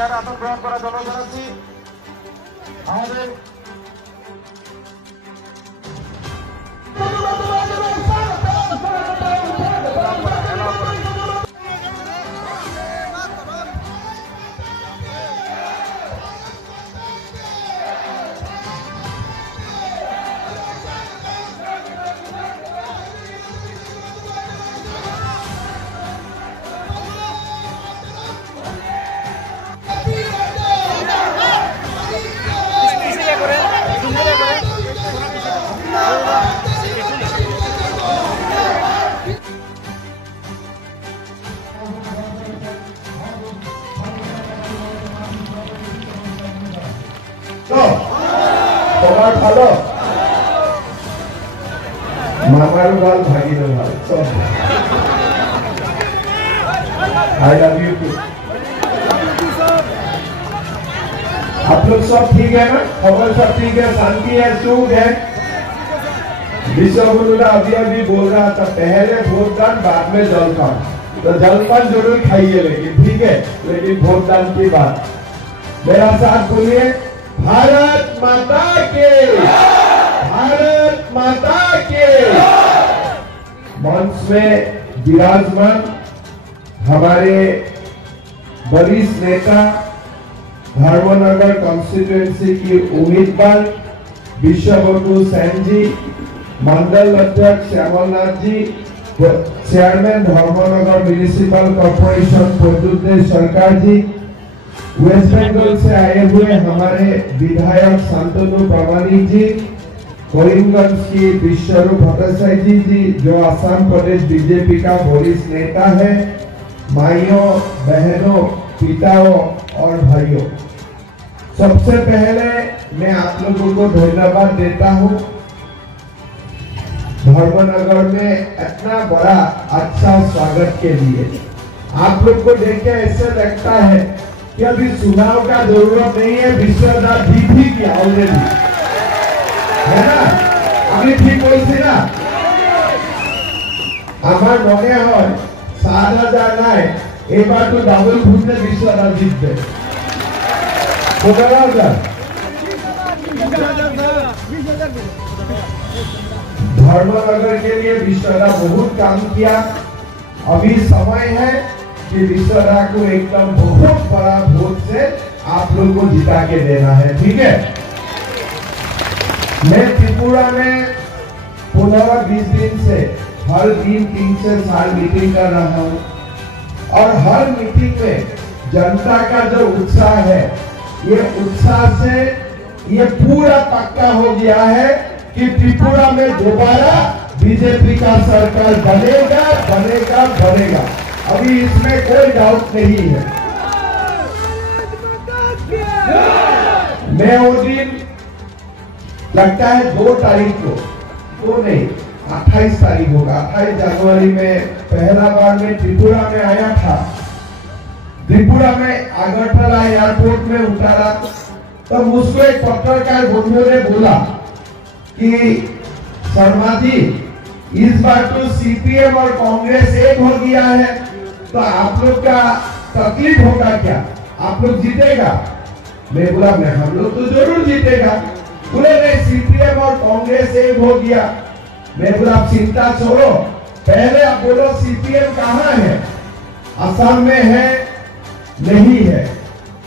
Chair আসন গ্রহণ করার জন্য জানাচ্ছি আমাদের তোমার ভালো মামার ভাল ভাগিনো ভাল সব आई लव यू टू आप लोग सब ठीक है ना खबर सब ठीक है शांति है सुख है विश्व गुरु अभी अभी बोल रहा था पहले भोटदान बाद में जलपान तो जलपान जरूर खाइए लेकिन ठीक है लेकिन भोटदान की बात मेरा साथ बोलिए भारत माता के भारत माता के मंच में विराजमान हमारे वरिष्ठ नेता धर्मनगर कॉन्स्टिट्यूएंसी की उम्मीदवार विश्वबंधु सेन जी मंडल अध्यक्ष Shyamalnath ji chairman Dharmanagar municipal corporation Pradyut Sarkar ji waste Bengal से आए हुए हमारे विधायक शांतनु प्रामाणिक जी करीमगंज की विश्वरूप भट्टाचार्य जी जो असम प्रदेश बीजेपी का वरिष्ठ नेता है माइयों बहनों पिताओं और भाइयों सबसे पहले मैं आप लोगों को धन्यवाद देता हूं धर्मनगर में इतना बड़ा अच्छा स्वागत के लिए आप लोग को देख के ऐसे लगता है कि अभी चुनाव का जरूरत नहीं है विश्वनाथ जी भी किया ऑलरेडी है ना अभी ठीक होइছে না আমার মনে হয় 7000 নাই এবার তো ডাবল ভোটে বিশ্বনাথ জিতবে धर्मनगर के लिए विश्वनाथ बहुत काम किया अभी समय है कि विश्वनाथ को एकदम बहुत बड़ा वोट से आप लोग को जिता के देना है ठीक है मैं त्रिपुरा में 15-20 दिन से हर दिन 3 से 4 मीटिंग कर रहा हूँ और हर मीटिंग में जनता का जो उत्साह है ये उत्साह से ये पूरा पक्का हो गया है कि त्रिपुरा में दोबारा बीजेपी का सरकार बनेगा बनेगा बनेगा अभी इसमें कोई डाउट नहीं है मैं वो दिन लगता है 2 तारीख को तो नहीं 28 तारीख होगा 28 जनवरी में पहला बार मैं त्रिपुरा में आया था त्रिपुरा में अगरतला एयरपोर्ट में उतारा तब मुझको एक पत्रकार बंधु ने बोला कि शर्मा जी इस बार तो सीपीएम और कांग्रेस एक हो गया है तो आप लोग का तकलीफ होगा क्या आप लोग जीतेगा मैं बोला मैं हम लोग तो जरूर जीतेगा बोले नहीं सीपीएम और कांग्रेस एक हो गया मैं बोला चिंता छोड़ो पहले आप बोलो सीपीएम कहाँ है असम में है नहीं है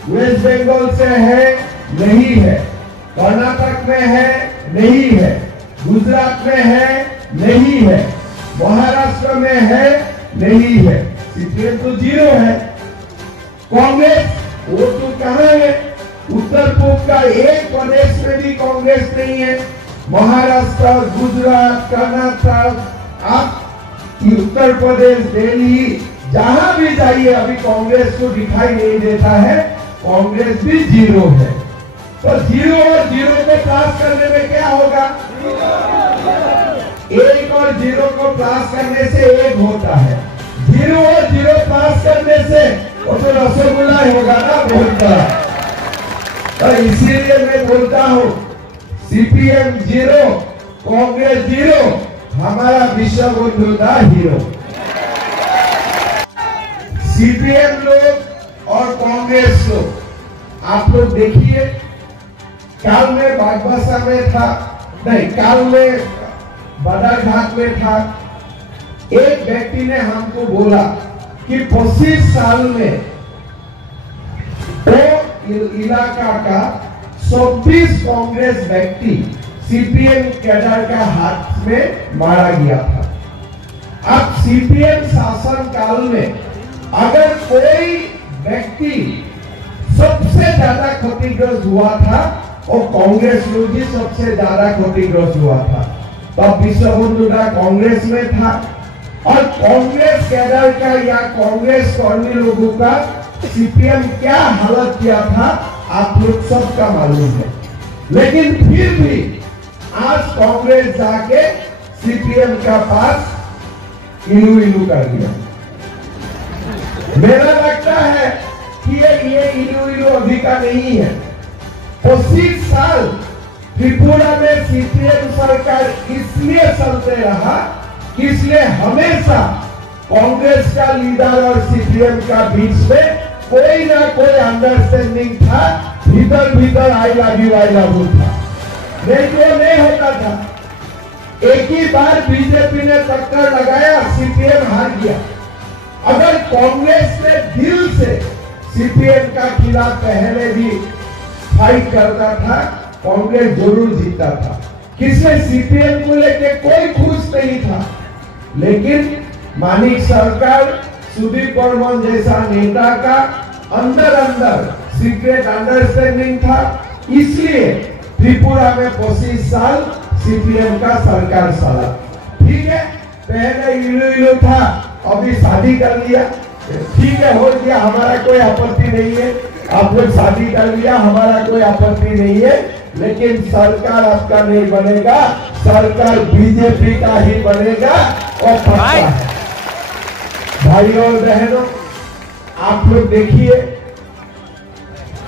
वेस्ट बंगाल से है नहीं है कर्नाटक में है नहीं है गुजरात में है नहीं है महाराष्ट्र में है नहीं है सीपीएम तो 0 है कांग्रेस वो तो कहाँ है उत्तर पूर्व का एक प्रदेश में भी कांग्रेस नहीं है महाराष्ट्र गुजरात कर्नाटक आप उत्तर प्रदेश दिल्ली जहां भी जाइए अभी कांग्रेस को दिखाई नहीं देता है कांग्रेस भी 0 है तो 0 और 0 को प्लस करने में क्या होगा 1 और 0 को प्लस करने से 1 होता है 0 और 0 प्लस करने से वो तो रसगुल्ला होगा ना बहुत बड़ा तो इसीलिए मैं बोलता हूँ सीपीएम 0 कांग्रेस 0 हमारा विश्वबंधु का हीरो सीपीएम लोग और कांग्रेस लोग आप लोग देखिए, काल में बागबासा में था, नहीं काल में बादाघाट में था। एक व्यक्ति ने हमको बोला कि 25 साल में वो इलाका का 26 कांग्रेस व्यक्ति सीपीएम कैडर का हाथ में मारा गया था। अब सीपीएम शासन काल में अगर कोई व्यक्ति सबसे ज्यादा क्षतिग्रस्त हुआ था, और कांग्रेस लोग ही सबसे ज्यादा क्षतिग्रस्त हुआ था। तब विश्व बंधु कांग्रेस में था, और कांग्रेस कैडर का या कांग्रेस कर्मी लोगों का सीपीएम क्या हालत किया था आप लोग सबका मालूम है। लेकिन फिर भी आज कांग्रेस जाके सीपीएम का पास इलू इलू कर दिया। मेरा लगता है कि ये इलू इलू अभी का नहीं है। 25 साल त्रिपुरा में सीपीएम सरकार इसलिए चलते रहा, इसलिए हमेशा कांग्रेस का लीडर और सीपीएम का बीच में कोई ना कोई अंडरस्टैंडिंग था, भीतर भीतर आई लव यू था, नहीं तो नहीं होता था। एक ही बार बीजेपी ने टक्कर लगाया, सीपीएम हार गया। अगर कांग्रेस ने दिल से सीपीएम का खिलाफ पहले भी फाइट करता था, कांग्रेस जरूर जीतता था। किसने सीपीएम को लेके कोई खुश नहीं था, लेकिन मानिक सरकार, सुदीप बर्मन जैसा नेता का अंदर अंदर सीक्रेट अंडरस्टैंडिंग था, इसलिए त्रिपुरा में 25 साल सीपीएम का सरकार चला। ठीक है, पहले इलू इलू था, अभी शादी कर लिया, ठीक है, हो गया, हमारा कोई आपत्ति नहीं है। आप लोग शादी कर लिया, हमारा कोई आपत्ति नहीं है, लेकिन सरकार आपका नहीं बनेगा, सरकार बीजेपी का ही बनेगा। और पक्का है भाई और बहनों, आप लोग देखिए,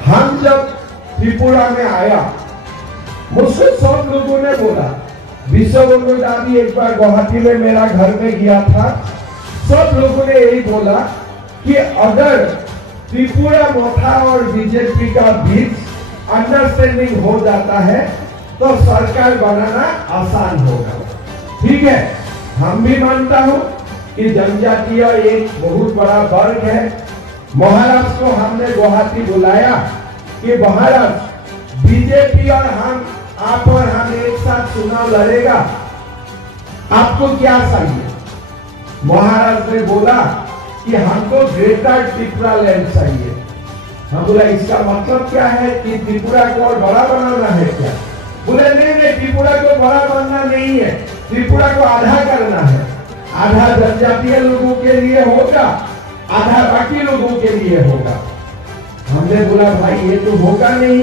हम जब त्रिपुरा में आया, मुझसे सब लोगों ने बोला, विश्व बंधु दादी एक बार गुवाहाटी में मेरा घर में गया था, सब लोगों ने यही बोला कि अगर त्रिपुरा मोथा और बीजेपी का बीच अंडरस्टैंडिंग हो जाता है तो सरकार बनाना आसान होगा। ठीक है, हम भी मानता हूं कि जनजातीय एक बहुत बड़ा वर्ग है। महाराष्ट्र को हमने गुवाहाटी बुलाया कि महाराष्ट्र बीजेपी और हम, आप और हम एक साथ चुनाव लड़ेगा, आपको क्या चाहिए? महाराष्ट्र ने बोला कि हमको ग्रेटर त्रिपुरा लैंड चाहिए। हम बोला इसका मतलब क्या है कि त्रिपुरा को और बड़ा बनाना है क्या? बोले नहीं, त्रिपुरा को बड़ा बनना नहीं है, त्रिपुरा को आधा करना है, आधा जनजातीय लोगों के लिए होगा, आधा बाकी लोगों के लिए होगा। हमने बोला भाई ये तो होगा नहीं।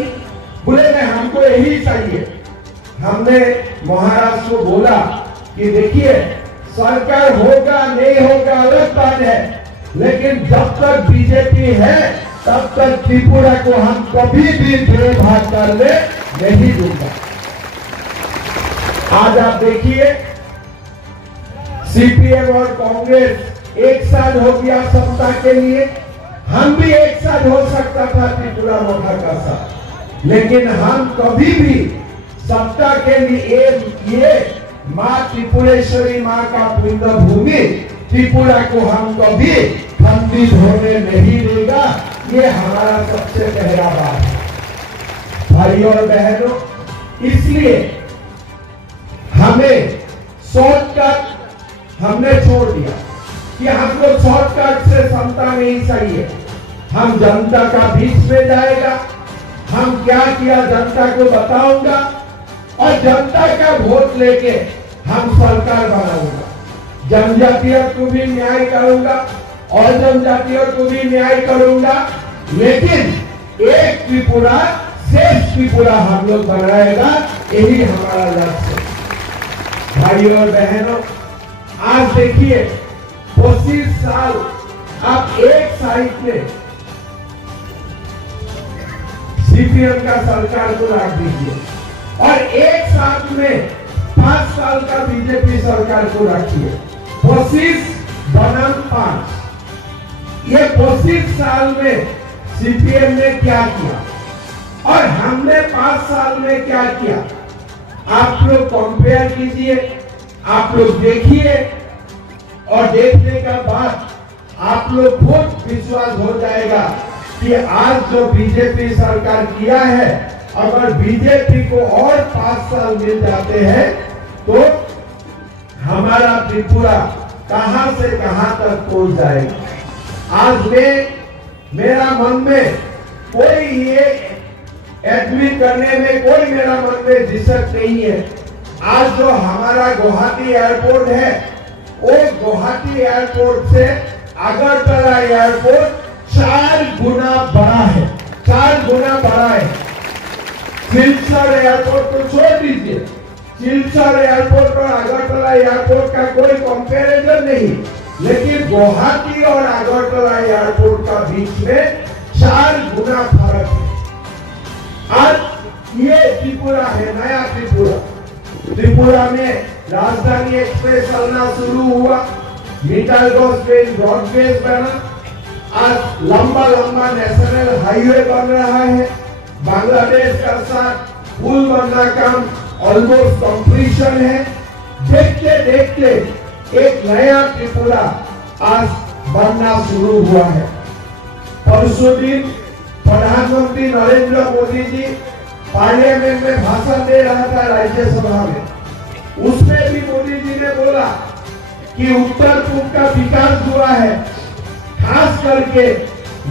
बोले नहीं, हमको यही चाहिए। हमने महाराष्ट्र को बोला कि देखिए, सरकार होगा नहीं होगा अलग बात है, लेकिन जब तक बीजेपी है तब तक त्रिपुरा को हम कभी भी बेभाग करने नहीं दूंगा। आज आप देखिए, सीपीएम और कांग्रेस एक साथ हो गया सत्ता के लिए, हम भी एक साथ हो सकता था त्रिपुरा मोथा का साथ, लेकिन हम कभी भी सत्ता के लिए ये माँ त्रिपुरेश्वरी माँ का पुण्य भूमि त्रिपुरा को हम कभी खंडित होने नहीं देगा। ये हमारा सबसे पहला बात है भाई और बहनों। इसलिए हमें शॉर्टकट हमने छोड़ दिया कि हमको शॉर्टकट से क्षमता नहीं चाहिए। हम जनता का बीच में जाएगा, हम क्या किया जनता को बताऊंगा, और जनता का वोट लेके हम सरकार बनाऊंगा। जनजातीय को भी न्याय करूंगा और जनजातीय को भी न्याय करूंगा, लेकिन एक त्रिपुरा श्रेष्ठ त्रिपुरा हम लोग बनाएगा, यही हमारा लक्ष्य है। भाइयों और बहनों, आज देखिए 25 साल आप एक साइड में सीपीएम का सरकार को रख दीजिए और एक साथ में 5 साल का बीजेपी सरकार को रखिए। 25 बनाम 5, ये 25 साल में सीपीएम ने क्या किया? और हमने 5 साल में क्या किया, आप लोग कंपेयर कीजिए, आप लोग देखिए, और देखने के बाद आप लोग खुद विश्वास हो जाएगा कि आज जो बीजेपी सरकार किया है, अगर बीजेपी को और 5 साल मिल जाते हैं तो हमारा त्रिपुरा कहां से कहां तक पहुंच जाएगा। आज मेरा मन में कोई ये एडमिट करने में कोई मेरा मन में झिझक नहीं है। आज जो हमारा गुवाहाटी एयरपोर्ट है, वो गुवाहाटी एयरपोर्ट से अगरतला एयरपोर्ट 4 गुना बड़ा है, 4 गुना बड़ा है। सिलचर एयरपोर्ट को छोड़ दीजिए, सिलचर एयरपोर्ट और अगरतला एयरपोर्ट का कोई कंपैरिजन नहीं, लेकिन गुवाहाटी और अगरतला एयरपोर्ट का बीच में 4 गुना फर्क है। आज ये त्रिपुरा है, नया त्रिपुरा। त्रिपुरा में राजधानी एक्सप्रेस चलना शुरू हुआ, मिडल गॉज ट्रेन ब्रॉडगेज बना, आज लंबा लंबा नेशनल हाईवे बन रहा है, बांग्लादेश का साथ पुल बनना काम ऑलमोस्ट कंप्लीशन है। देखते देखते एक नया त्रिपुरा आज बनना शुरू हुआ है। परसों दिन प्रधानमंत्री नरेंद्र मोदी जी पार्लियामेंट में भाषण दे रहा था राज्यसभा में, उसमें भी मोदी जी ने बोला कि उत्तर पूर्व का विकास हुआ है, खास करके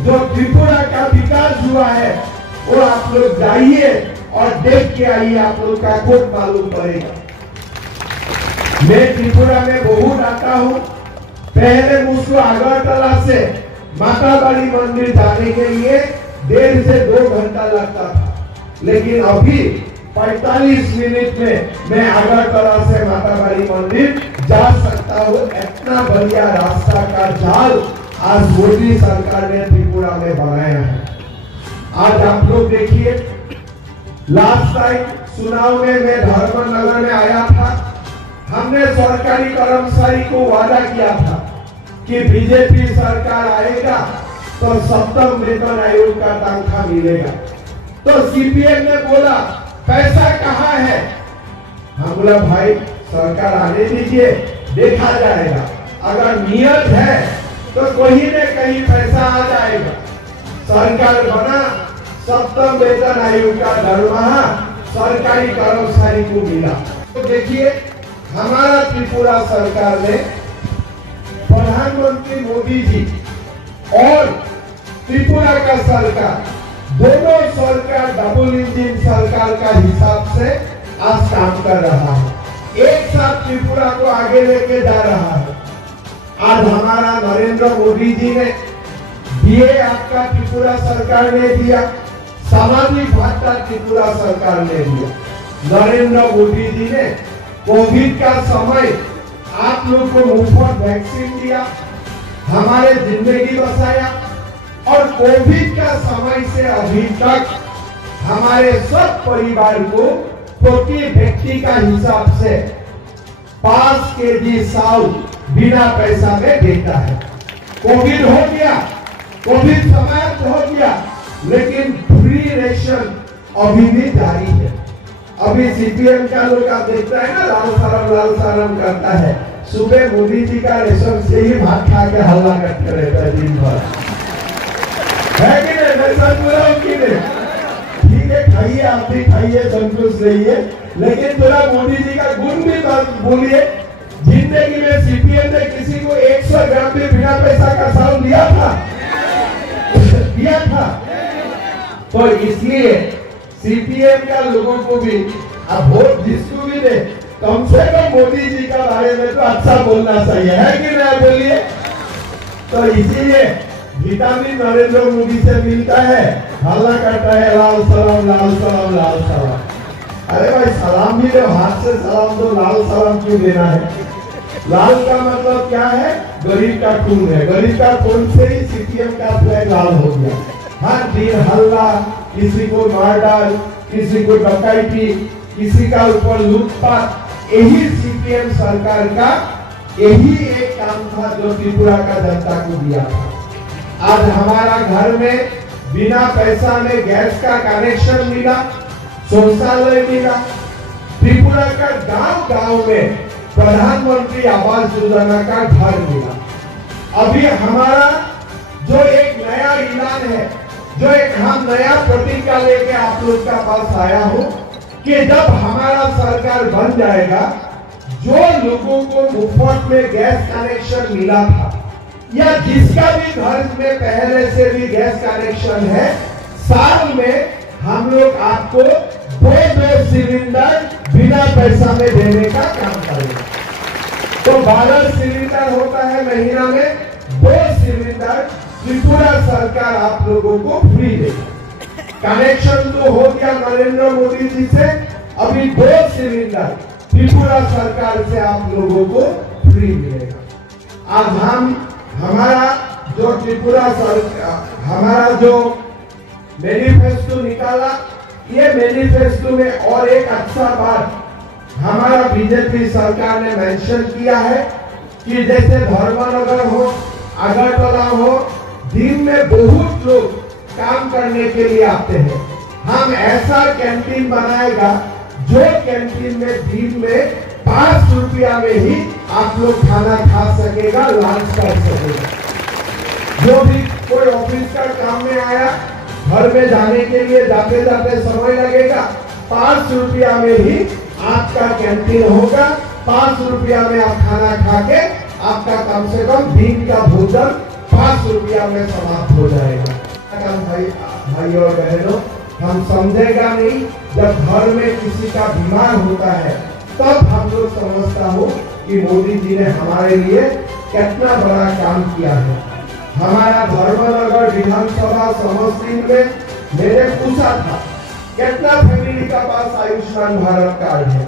जो त्रिपुरा का विकास हुआ है वो आप लोग जाइए और देख के आइए, आप लोग का खुद मालूम पड़ेगा। मैं त्रिपुरा में बहुत आता हूँ। पहले मुझको अगरतला से माताबाड़ी मंदिर जाने के लिए 1.5 से 2 घंटा लगता था, लेकिन अभी 45 मिनट में मैं अगरतला से माताबाड़ी मंदिर जा सकता हूँ। इतना बढ़िया रास्ता का जाल आज मोदी सरकार ने त्रिपुरा में बनाया है। आज आप लोग देखिए, लास्ट टाइम चुनाव में मैं धर्मनगर में आया था, हमने सरकारी कर्मचारी को वादा किया था कि बीजेपी सरकार आएगा तो 7वें वेतन आयोग का तनख्वाह मिलेगा। तो सीपीएम ने बोला पैसा कहाँ है? हम बोला भाई सरकार आने दीजिए, देखा जाएगा, अगर नियत है तो कहीं न कहीं पैसा आ जाएगा। सरकार बना, 7वें वेतन आयोग का दरमाहा सरकारी कर्मचारी को मिला। तो देखिए, हमारा त्रिपुरा सरकार ने प्रधानमंत्री मोदी जी और त्रिपुरा का सरकार, दोनों सरकार डबल इंजन सरकार का हिसाब से आज काम कर रहा है, एक साथ त्रिपुरा को आगे लेके जा रहा है। आज हमारा नरेंद्र मोदी जी ने दिए, आपका त्रिपुरा सरकार ने दिया, सामाजिक भत्ता त्रिपुरा सरकार ने दिया। नरेंद्र मोदी जी ने कोविड का समय आप लोग को मुफ्त वैक्सीन दिया, हमारे जिंदगी बचाया, और कोविड का समय से अभी तक हमारे सब परिवार को प्रति व्यक्ति का हिसाब से 5 केजी चावल बिना पैसा में देता है। कोविड हो गया, कोविड समाप्त हो गया, लेकिन फ्री रेशन अभी भी जारी है। अभी सीपीएम का लोग आप देखता है ना, लाल सारम करता है, सुबह मोदी जी का रेशन से ही भात खा के हल्ला करते रहता है दिन भर, है कि नहीं? मैं सच बोल रहा हूं कि नहीं? ठीक है, खाइए, आप भी खाइए, संतुष्ट रहिए, लेकिन थोड़ा मोदी जी का गुण भी बोलिए। जिंदगी में सीपीएम ने किसी को 100 ग्राम भी बिना पैसा का चावल दिया था? दिया था? तो इसलिए सीपीएम का लोगों को भी अब वोट जिसको भी दे, कम से कम मोदी जी का बारे में तो अच्छा बोलना चाहिए, है कि नहीं? बोलिए। तो इसीलिए विटामिन नरेंद्र मोदी से मिलता है, हल्ला करता है लाल सलाम, लाल सलाम, लाल सलाम। अरे भाई सलाम भी दो, हाथ से सलाम दो, लाल सलाम क्यों देना है? लाल का मतलब क्या है? गरीब का खून है, गरीब का खून से ही सीपीएम का फ्लैग लाल हो गया। हर दिन हल्ला, किसी को मार डाल, किसी को डकैती, किसी का ऊपर लूटपाट, यही सीपीएम सरकार का यही एक काम था जो त्रिपुरा का जनता को दिया था। आज हमारा घर में बिना पैसा में गैस का कनेक्शन मिला, शौचालय मिला। त्रिपुरा का गांव-गांव में प्रधानमंत्री आवास योजना का घर मिला। अभी हमारा जो एक नया ऐलान है, जो एक हम नया प्रतिज्ञा लेके आप लोग का पास आया हूं कि जब हमारा सरकार बन जाएगा, जो लोगों को मुफ्त में गैस कनेक्शन मिला था या जिसका भी घर में पहले से भी गैस कनेक्शन है, साल में हम लोग आपको 2 सिलेंडर बिना पैसा में देने का काम करेंगे। तो 12 सिलेंडर होता है महीना में, 2 सिलेंडर त्रिपुरा सरकार आप लोगों को फ्री देगी। कनेक्शन तो हो गया नरेंद्र मोदी जी से, अभी 2 सिलेंडर त्रिपुरा सरकार से आप लोगों को फ्री मिलेगा। आज हमारा जो त्रिपुरा सरकार, हमारा जो मैनिफेस्टो निकाला, ये मैनिफेस्टो में और एक अच्छा बात हमारा बीजेपी सरकार ने मेंशन किया है कि जैसे धर्मनगर हो, अगरतला हो, दिन में बहुत लोग काम करने के लिए आते हैं। हम ऐसा कैंटीन बनाएगा जो कैंटीन में दिन में 5 रुपया में ही आप लोग खाना खा सकेगा, लंच कर सकेगा। जो भी कोई ऑफिस का काम में आया, घर में जाने के लिए जाते जाते समय लगेगा, 5 रुपया में ही आपका कैंटीन होगा। 5 रुपया में आप खाना खा के आपका कम से कम दिन का भोजन 5 रुपया में समाप्त हो जाएगा। भाई और बहनों, हम समझेगा नहीं जब घर में किसी का बीमार होता है, तब हम लोग समझता हो कि मोदी जी ने हमारे लिए कितना बड़ा काम किया है। हमारा धर्मनगर विधानसभा समष्टि में मैंने पूछा था कितना फैमिली का पास आयुष्मान भारत कार्ड है।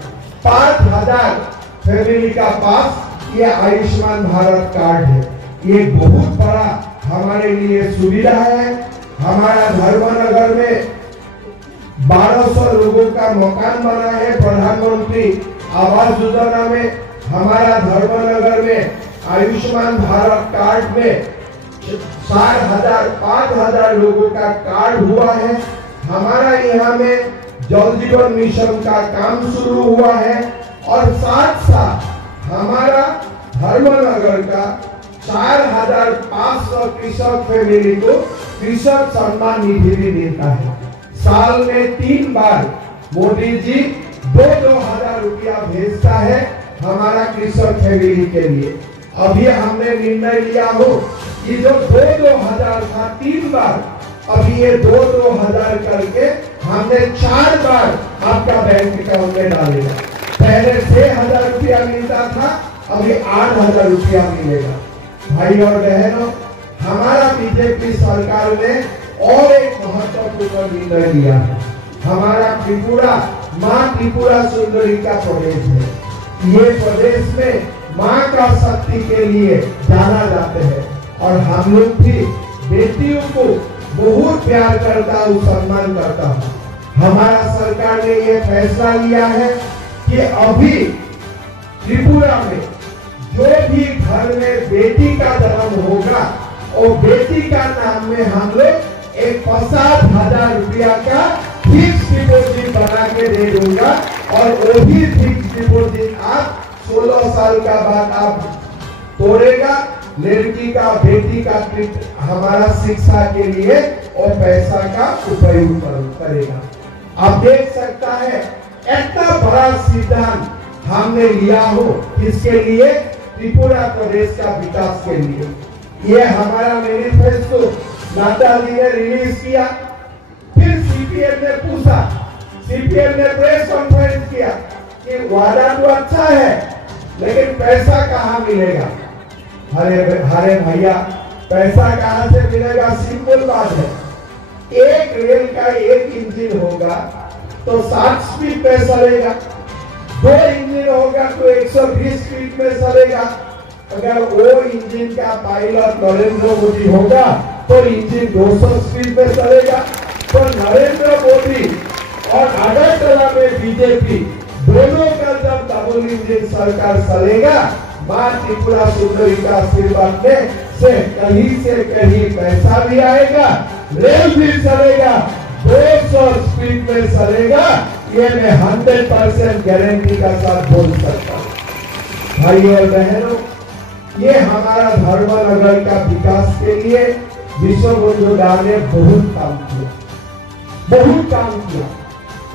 5000 फैमिली का पास ये आयुष्मान भारत कार्ड है। ये बहुत बड़ा हमारे लिए सुविधा है। हमारा धर्मनगर में 1200 लोगों का मकान बना है प्रधानमंत्री आवास योजना में। हमारा धर्मनगर में आयुष्मान भारत कार्ड में 5000 लोगों का कार्ड हुआ है। हमारा यहाँ में जल जीवन मिशन का काम शुरू हुआ है और साथ साथ हमारा धर्मनगर का 4500 कृषक फैमिली को कृषक सम्मान निधि भी मिलता है। साल में 3 बार मोदी जी 2,000 रुपया भेजता है हमारा कृषक फैमिली के लिए। अभी हमने निर्णय लिया हो कि जो 2,000 था 3 बार, अभी ये 2,000 करके हमने 4 बार आपका बैंक अकाउंट में डालेगा। पहले 6,000 रुपया मिलता था, अभी 8,000 रुपया मिलेगा। भाई और बहनों, हमारा बीजेपी सरकार ने और एक महत्वपूर्ण निर्णय लिया है। हमारा त्रिपुरा माँ त्रिपुरा सुंदरी का प्रदेश है। ये प्रदेश में माँ का शक्ति के लिए जाना जाते हैं और हम लोग भी बेटियों को बहुत प्यार करता हूँ, सम्मान करता हूँ। हमारा सरकार ने ये फैसला लिया है कि अभी त्रिपुरा में जो भी घर में बेटी का जन्म होगा, और बेटी का नाम में हम लोग एक 50,000 रुपया का फिक्स डिपोजिट बना के दे दूंगा और वो भी फिक्स डिपोजिट आप 16 साल का बाद आप तोड़ेगा। लड़की का बेटी का हमारा शिक्षा के लिए और पैसा का उपयोग करेगा। आप देख सकता है इतना बड़ा सिद्धांत हमने लिया हो, किसके लिए? त्रिपुरा प्रदेश का विकास के लिए। ये हमारा मैनिफेस्टो नड्डा जी ने रिलीज किया। फिर सीपीएम ने पूछा, सीपीएम ने प्रेस कॉन्फ्रेंस किया कि वादा तो अच्छा है लेकिन पैसा कहाँ मिलेगा? अरे भैया, पैसा कहाँ से मिलेगा? सिंपल बात है, एक रेल का एक इंजन होगा तो 60 स्पीड पे चलेगा, 2 इंजन होगा तो 120 स्पीड में चलेगा। अगर वो इंजन का पायलट नरेंद्र मोदी होगा तो इंजन 200 स्पीड में चलेगा। तो नरेंद्र मोदी और अगरतला में बीजेपी दोनों का जब डबल इंजन सरकार चलेगा, मां त्रिपुरा सुंदरी का आशीर्वाद से कहीं पैसा भी आएगा, रेल भी चलेगा, 200 स्पीड में चलेगा, ये मैं 100% गारंटी का साथ बोल सकता हूं। भाइयों और बहनों, ये हमारा धर्मनगर का विकास के लिए विश्व बंधु दा ने बहुत काम किया, बहुत काम किया।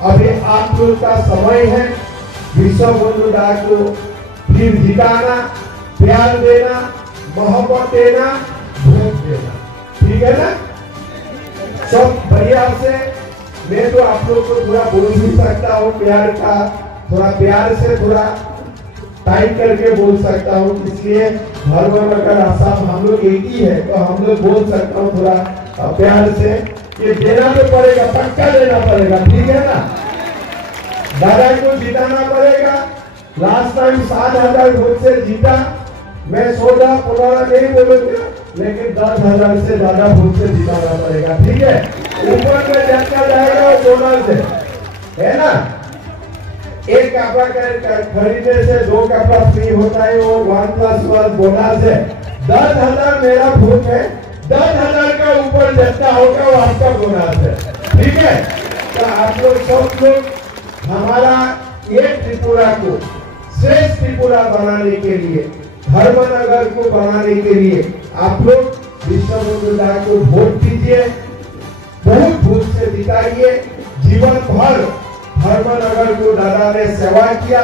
अभी आप लोग का समय है विश्व बंधु दा को फिर जिताना, प्यार देना, मोहब्बत देना, वोट देना, ठीक है ना? सब बढ़िया से। मैं तो आप लोग को थोड़ा बोल भी सकता हूँ प्यार का, थोड़ा प्यार से थोड़ा टाइट करके बोल सकता हूँ, इसलिए धर्मनगर आसाम हम लोग एक ही है, तो हम लोग बोल सकता हूँ थोड़ा प्यार से। ये देना तो पड़ेगा, पक्का देना पड़ेगा, ठीक है ना? दादा को जिताना पड़ेगा। लास्ट टाइम 7,000 वोट से जीता, मैं 16-15 नहीं बोलूंगा, लेकिन 10,000 से ज्यादा वोट से जिताना पड़ेगा, ठीक है? ऊपर में जितना जाएगा वो बोनस है ना? एक कपड़ा खरीदने से 2 कपड़ा फ्री होता है, वो 1+1 बोनस है। 10,000 मेरा वोट है, 10,000 का ऊपर जितना होगा वो आपका बोनस है, ठीक है? तो आप लोग सब लोग हमारा ये त्रिपुरा को श्रेष्ठ त्रिपुरा बनाने के लिए, धर्मनगर को बनाने के लिए आप लोग विश्व बंधु दा को वोट दीजिए, बहुत वोट से जिताइए। जीवन भर धर्मनगर को दादा ने सेवा किया।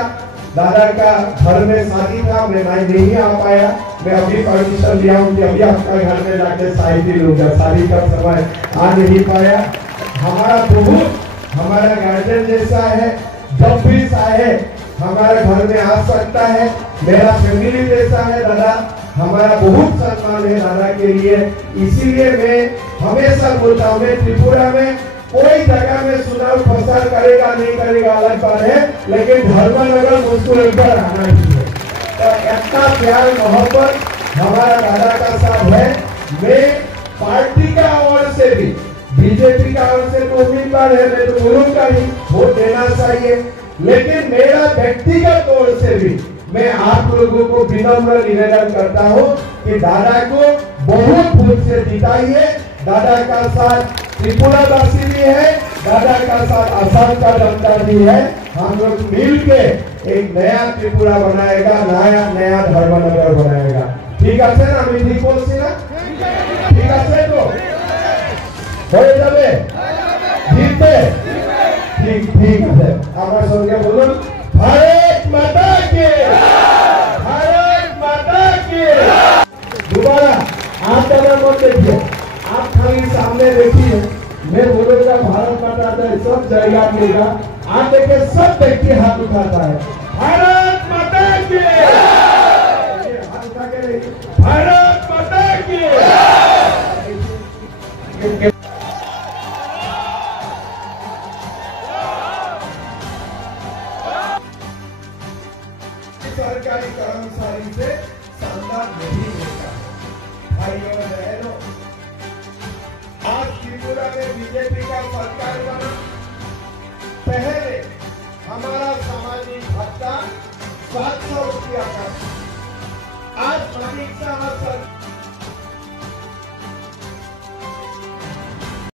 दादा का घर में शादी था, मैं नहीं आ पाया, मैं अभी परमिशन लिया हूँ कि अभी आपका घर में जाके शादी लूंगा, शादी का समय आ नहीं पाया। हमारा बहुत हमारा गार्जियन जैसा है, जब भी चाहे हमारे घर में आ सकता है, मेरा फैमिली जैसा है दादा, हमारा बहुत सम्मान है दादा के लिए। इसीलिए मैं हमेशा बोलता हूँ, मैं त्रिपुरा में कोई जगह में चुनाव प्रचार करेगा नहीं करेगा अलग बात है, लेकिन धर्मनगर मुझको एक बार आना ही है। तो इतना प्यार मोहब्बत हमारा दादा का साथ है। मैं पार्टी का ओर से भी, बीजेपी का ओर से तो उम्मीदवार है, मैं तो बोलूंगा ही वोट देना चाहिए, लेकिन मेरा व्यक्तिगत तौर से भी मैं आप लोगों को विनम्र निवेदन करता हूं कि दादा को बहुत वोट से जिताइए। दादा का साथ त्रिपुरा वासी भी है, दादा का साथ असम का जनता भी है। हम लोग मिल के एक नया त्रिपुरा बनाएगा, नया धर्मनगर बनाएगा। ठीक है ना? আমি ঠিক বলছি না? ঠিক আছে তো? হয়ে যাবে? জিতবে? ঠিক আছে। আমার সঙ্গে বলুন, भारत माता की, भारत माता की। दोबारा आप दादा मत देखिए, आप खाली सामने देखिए, मैं बोलूंगा भारत माता का सब जाएगा आपका। आप देखिए सब व्यक्ति हाथ उठाता है, भारत माता की, हाथ उठा के देखिए, भारत माता की। सरकारी कर्मचारी से शानदार नहीं होता। भाइयों और बहनों, आज त्रिपुरा में बीजेपी का सरकार बना,